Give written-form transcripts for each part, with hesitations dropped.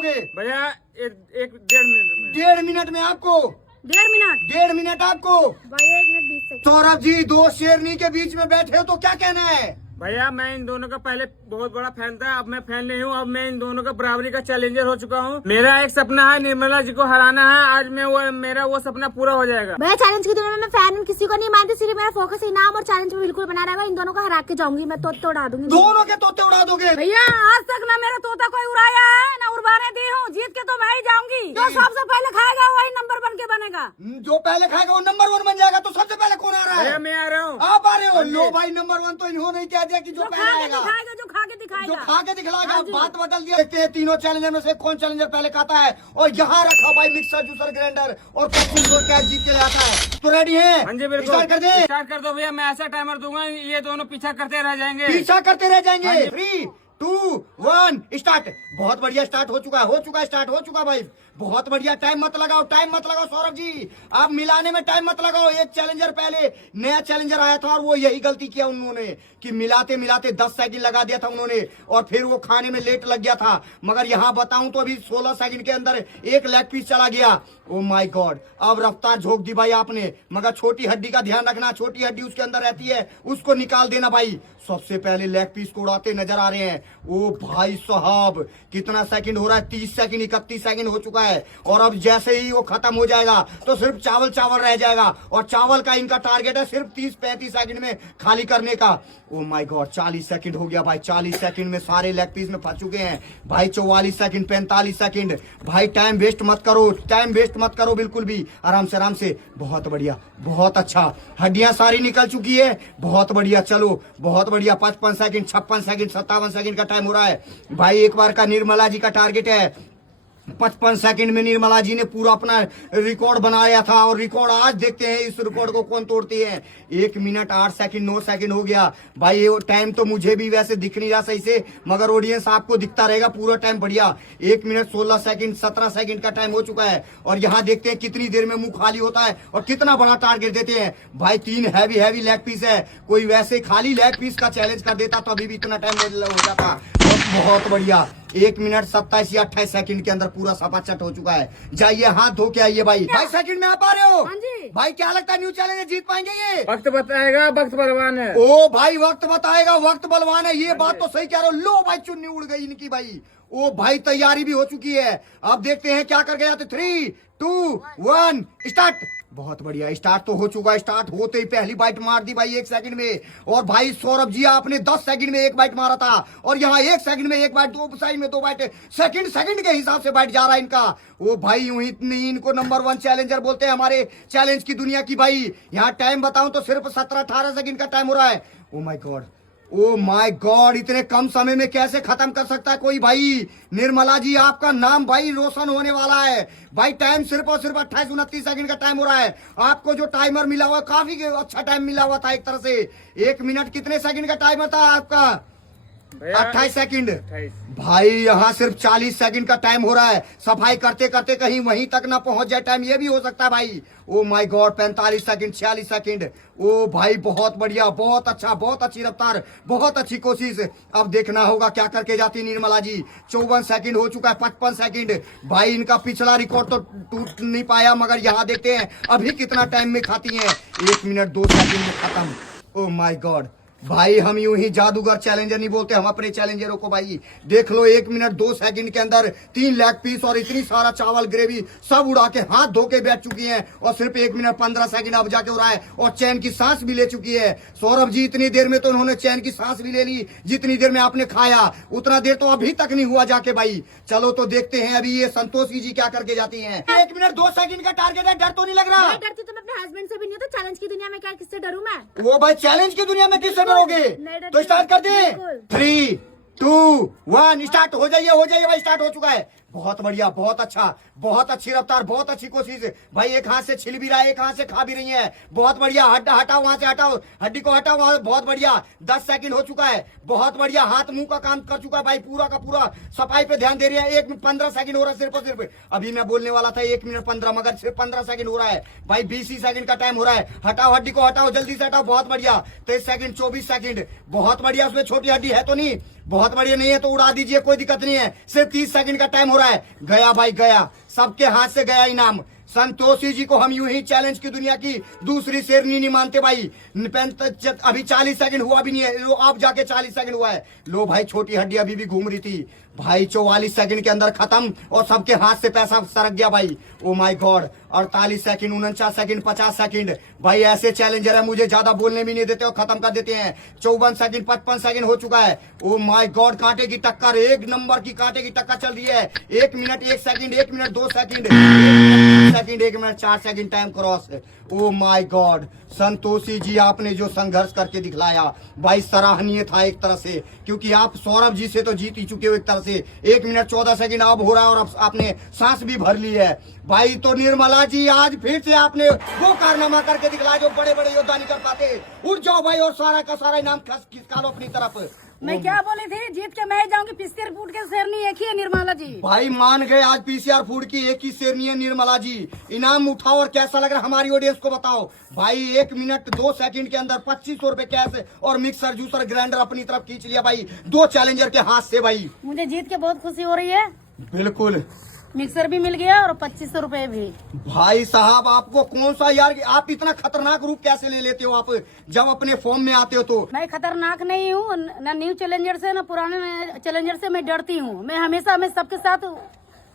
लगाओगे भैया एक 1.5 मिनट में। 1.5 मिनट में आपको 1.5 मिनट 1.5 मिनट आपको। भाई 1 मिनट 20 सेकंड। सौरभ जी, दो शेरनी के बीच में बैठे हो तो क्या कहना है? भैया मैं इन दोनों का पहले बहुत बड़ा फैन था, अब मैं फैन नहीं हूँ। अब मैं इन दोनों का बराबरी का चैलेंजर हो चुका हूँ। मेरा एक सपना है निर्मला जी को हराना है। आज मेरा वो सपना पूरा हो जाएगा। मैं चैलेंज की दुनिया में फैन हूँ, किसी को नहीं मानती। सिर्फ मेरा फोकस इनाम और चैलेंज में बिल्कुल बना रहेगा। इन दोनों को हरा के जाऊंगी मैं, तोते उड़ा दूंगी। दोनों के तोते उड़ा दोगे? भैया आज तक ना मेरा तोता कोई उड़ाया है ना उड़वाने दी हूँ। जीत के तो मैं ही जाऊंगी। जो सबसे पहले खाएगा वही नंबर 1 के बनेगा। जो पहले खाएगा वो नंबर 1 बन जाएगा। तो सबसे पहले कौन आ रहा भैया है? मैं आ रहा हूँ। आप आ रहे हो? लो भाई, नंबर 1 तो इन्होंने कह दिया कि जो पहले आएगा, जो खा के जो दिखाएगा। खा के दिखलाएगा। हाँ जी। बात बदल दिया। देखते हैं तीनों चैलेंजर में से कौन चैलेंजर पहले खाता है। और यहाँ रखा भाई मिक्सर जूसर ग्राइंडर और कैश जीत के ले आता है। तो रेडी है? हाँ जी बिल्कुल। स्टार्ट कर दे। स्टार्ट कर दो भैया। मैं ऐसा टाइमर दूंगा, ये दोनों पीछा करते रह जाएंगे। पीछा करते रह जाएंगे। हाँ जी। 3, 2, 1 स्टार्ट। बहुत बढ़िया स्टार्ट हो चुका स्टार्ट हो चुका भाई। बहुत बढ़िया। टाइम मत लगाओ सौरभ जी। आप मिलाने में टाइम मत लगाओ। एक चैलेंजर पहले नया चैलेंजर आया था और वो यही गलती किया उन्होंने कि मिलाते 10 सेकंड लगा दिया था उन्होंने और फिर वो खाने में लेट लग गया था। मगर यहाँ बताऊं तो अभी 16 सेकंड के अंदर एक लेग पीस चला गया। ओ माय गॉड, अब रफ्तार झोंक दी भाई आपने। मगर छोटी हड्डी का ध्यान रखना, छोटी हड्डी उसके अंदर रहती है, उसको निकाल देना भाई। सबसे पहले लेग पीस को उड़ाते नजर आ रहे हैं। ओ भाई साहब, कितना सेकंड हो रहा है? 30 सेकंड 31 सेकंड हो चुका है। और अब जैसे ही वो खत्म हो जाएगा तो सिर्फ चावल रह जाएगा। और चावल का इनका टारगेट है सिर्फ 30-35 सेकंड में खाली करने का। ओ माय गॉड, 40 सेकंड हो गया भाई। 40 सेकंड में सारे लेग पीस में फंस चुके हैं भाई। 44 सेकंड 45 सेकंड भाई। टाइम वेस्ट मत करो बिल्कुल भी। आराम से। बहुत बढ़िया, बहुत अच्छा। हड्डियां सारी निकल चुकी है। बहुत बढ़िया, चलो बहुत बढ़िया। 55 सेकंड 56 सेकंड 57 सेकंड का टाइम हो रहा है भाई। एक बार का निर्मला जी का टारगेट है 55 सेकंड में। निर्मला जी ने पूरा अपना रिकॉर्ड बनाया था और रिकॉर्ड आज देखते हैं इस रिकॉर्ड को कौन तोड़ती है। 1 मिनट 8 सेकंड 9 सेकंड हो गया भाई। ये टाइम तो मुझे भी वैसे दिख नहीं रहा सही से, मगर ऑडियंस आपको दिखता रहेगा पूरा टाइम बढ़िया। 1 मिनट 16 सेकंड 17 सेकंड का टाइम हो चुका है। और यहाँ देखते हैं कितनी देर में मुंह खाली होता है और कितना बड़ा टारगेट देते हैं भाई। 3 हैवी लेग पीस है। कोई वैसे खाली लेग पीस का चैलेंज कर देता तो अभी भी इतना टाइम नहीं हो जाता। बहुत बढ़िया। 1 मिनट 27 या 28 सेकंड के अंदर पूरा सपाचट हो चुका है। जाइए हाथ धो के आइए भाई। 22 सेकंड में आप आ रहे हो? हाँ जी। भाई क्या लगता है न्यू चैलेंज जीत पाएंगे ये? वक्त बताएगा, वक्त बलवान है। ओ भाई, वक्त बताएगा, वक्त बलवान है। ये बात तो सही कह रहे हो। लो भाई, चुन्नी उड़ गई इनकी भाई। ओ भाई, तैयारी भी हो चुकी है। अब देखते हैं क्या करके जाते। 3, 2, 1 स्टार्ट। बहुत बढ़िया, स्टार्ट तो हो चुका है। स्टार्ट होते ही पहली बाइट मार दी भाई 1 सेकंड में। और भाई सौरभ जी, आपने 10 सेकंड में 1 बाइट मारा था और यहाँ 1 सेकंड में 1 बाइट, 2 साइड में 2 बाइट। सेकंड के हिसाब से बाइट जा रहा है इनका। वो भाई यूं ही नहीं, इनको नंबर 1 चैलेंजर बोलते हैं हमारे चैलेंज की दुनिया की भाई। यहाँ टाइम बताऊं तो सिर्फ 17-18 सेकंड का टाइम हो रहा है। ओ माय गॉड, इतने कम समय में कैसे खत्म कर सकता है कोई भाई? निर्मला जी, आपका नाम भाई रोशन होने वाला है भाई। टाइम सिर्फ और सिर्फ 28-29 सेकंड का टाइम हो रहा है। आपको जो टाइमर मिला हुआ काफी अच्छा टाइम मिला हुआ था एक तरह से। 1 मिनट कितने सेकंड का टाइमर था आपका? 28 सेकंड भाई। यहाँ सिर्फ 40 सेकंड का टाइम हो रहा है। सफाई करते करते कहीं वहीं तक ना पहुंच जाए टाइम, ये भी हो सकता है भाई। Oh my God, 45 second 46 second. ओ भाई, बहुत बढ़िया, बहुत अच्छा, बहुत अच्छी रफ्तार, बहुत अच्छी कोशिश। अब देखना होगा क्या करके जाती निर्मला जी। 54 सेकंड हो चुका है। 55 सेकंड भाई। इनका पिछला रिकॉर्ड तो टूट नहीं पाया, मगर यहाँ देखते हैं अभी कितना टाइम में खाती है। 1 मिनट 2 सेकंड में खत्म। ओ माय गॉड भाई, हम यूं ही जादूगर चैलेंजर नहीं बोलते हम अपने चैलेंजरों को भाई। देख लो, 1 मिनट 2 सेकंड के अंदर 3 लेग पीस और इतनी सारा चावल ग्रेवी सब उड़ा के हाथ धो के बैठ चुकी हैं। और सिर्फ 1 मिनट 15 सेकंड अब जाके हो रहा है और चैन की सांस भी ले चुकी है। सौरभ जी, इतनी देर में तो उन्होंने चैन की सांस भी ले ली। जितनी देर में आपने खाया उतना देर तो अभी तक नहीं हुआ जाके भाई। चलो तो देखते हैं अभी ये संतोषी जी क्या करके जाती है। 1 मिनट 2 सेकंड का टारगेट है। डर तो नहीं लग रहा? डरती तो मैं अपने हस्बैंड से भी नहीं, तो चैलेंज की दुनिया में क्या किससे डरूं मैं? वो भाई, चैलेंज की दुनिया में किससे डरोगे? तो स्टार्ट कर दे। 3, 2, 1 स्टार्ट। हो जाइए भाई, स्टार्ट हो चुका है। बहुत बढ़िया, बहुत अच्छा, बहुत अच्छी रफ्तार, बहुत अच्छी कोशिश भाई। एक हाथ से छिल भी रहा है, एक हाथ से खा भी रही है। बहुत बढ़िया। हटाओ वहां से, हटाओ हड्डी को, हटाओ वहां। बहुत बढ़िया। 10 सेकंड हो चुका है। बहुत बढ़िया। हाथ मुंह का काम कर चुका है भाई पूरा का पूरा। सफाई पे ध्यान दे रही है। 1 मिनट 15 सेकंड हो रहा है सिर्फ और सिर्फ। अभी मैं बोलने वाला था 1 मिनट 15, मगर सिर्फ 15 सेकंड हो रहा है भाई। 20 सेकंड का टाइम हो रहा है। हटाओ हड्डी को, हटाओ जल्दी से हटाओ। बहुत बढ़िया। 23 सेकंड 24 सेकंड। बहुत बढ़िया। उसमें छोटी हड्डी है तो नहीं? बहुत बढ़िया, नहीं है तो उड़ा दीजिए, कोई दिक्कत नहीं है। सिर्फ 30 सेकंड का टाइम हो रहा है। गया भाई गया, सबके हाथ से गया इनाम। संतोषी जी को हम यूं ही चैलेंज की दुनिया की दूसरी शेरनी नहीं मानते भाई। अभी 40 सेकंड हुआ भी नहीं है, लो अब जाके 40 सेकंड हुआ है। लो भाई, छोटी हड्डी अभी भी घूम रही थी भाई। 44 सेकंड के अंदर खत्म और सबके हाथ से पैसा सरक गया भाई। Oh my God, 48 second, 49 second, 50 second. भाई ऐसे चैलेंजर है, मुझे ज्यादा बोलने भी नहीं देते और खत्म कर देते हैं। 54 सेकंड, 55 सेकंड हो चुका है। ओ माय गॉड, कांटे की टक्कर, एक नंबर की कांटे की टक्कर चल रही है। 1 minute 1 second, 1 minute 2 second, 1 minute 4 second, time cross. Oh my God, Santoshi ji आपने जो संघर्ष करके दिखलाया भाई, सराहनीय था एक तरह से, क्योंकि आप सौरभ जी से तो जीत ही चुके हो एक तरह से। 1 मिनट 14 सेकंड अब हो रहा है और अब आपने सांस भी भर ली है भाई। तो निर्मला जी, आज फिर से आपने वो कारनामा करके दिखलाया जो बड़े बड़े योद्धा नहीं कर पाते। उठ जाओ भाई और सारा का सारा इनाम खिसका लो अपनी तरफ। मैं क्या बोली थी, जीत के मैं ही जाऊंगी। पीसीआर फूड के शेरनी एक ही है निर्मला जी। भाई मान गए, आज पीसीआर फूड की एक ही शेरनी है निर्मला जी। इनाम उठाओ और कैसा लग रहा है हमारी ऑडियंस को बताओ भाई। 1 मिनट 2 सेकंड के अंदर 2500 रुपए कैश और मिक्सर जूसर ग्राइंडर अपनी तरफ खींच लिया भाई, 2 चैलेंजर के हाथ से भाई। मुझे जीत के बहुत खुशी हो रही है। बिल्कुल, मिक्सर भी मिल गया और 2500 रुपए भी। भाई साहब, आपको कौन सा यार, आप इतना खतरनाक रूप कैसे ले लेते हो आप जब अपने फॉर्म में आते हो तो? मैं खतरनाक नहीं हूँ, न न्यू चैलेंजर से न पुराने चैलेंजर से मैं डरती हूँ। मैं हमेशा सबके साथ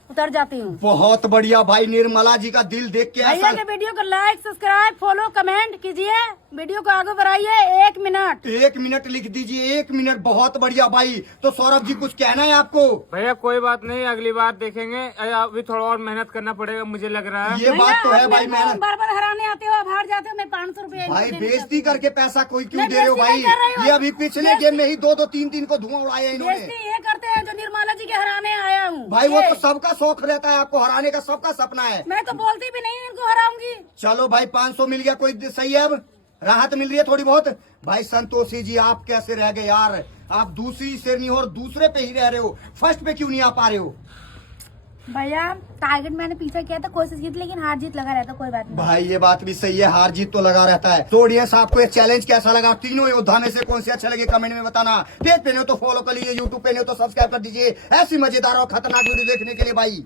उतर जाती हूँ। बहुत बढ़िया भाई, निर्मला जी का दिल देख के भैया ऐसा। के वीडियो को लाइक, सब्सक्राइब, फॉलो, कमेंट कीजिए। वीडियो को आगे बढ़ाइए। 1 मिनट, 1 मिनट लिख दीजिए, 1 मिनट, बहुत बढ़िया भाई। तो सौरभ जी कुछ कहना है आपको? भैया कोई बात नहीं, अगली बार देखेंगे। अभी थोड़ा और मेहनत करना पड़ेगा मुझे लग रहा है। ये बात तो है भाई। मैं बार बार हराने आते हो, अब हार जाते हो। मैं 500 रुपए भाई बेइज्जती करके पैसा कोई क्यों मैं दे रहे हो बेइज्जती भाई? नहीं कर रही हूँ। ये अभी पिछले गेम में ही 2-2 3-3 को धुआं उड़ाया इन्होंने। बेइज्जती ये करते हैं जो निर्मला जी के हराने आया हूँ भाई वो तो सबका शौक रहता है, आपको हराने का सबका सपना है। मैं तो बोलती भी नहीं इनको हराऊंगी। चलो भाई, 500 मिल गया, कोई सही है, अब राहत मिल रही है थोड़ी बहुत। भाई संतोषी जी, आप कैसे रह गए यार? आप दूसरी शेरनी हो और दूसरे पे ही रह रहे हो, फर्स्ट पे क्यों नहीं आ पा रहे हो? भैया टारगेट मैंने पीछे किया था, कोशिश की थी, लेकिन हार जीत लगा रहता, कोई बात नहीं। भाई ये बात भी सही है, हार जीत तो लगा रहता है। तो ऑडियंस, आपको ये चैलेंज कैसा लगा? तीनों योद्धा में से कौन से अच्छे लगे कमेंट में बताना। पेज पे नहीं हो तो फॉलो कर लीजिए, यूट्यूब पे नहीं हो तो सब्सक्राइब कर दीजिए ऐसी मजेदार और खतरनाक वीडियो देखने के लिए भाई।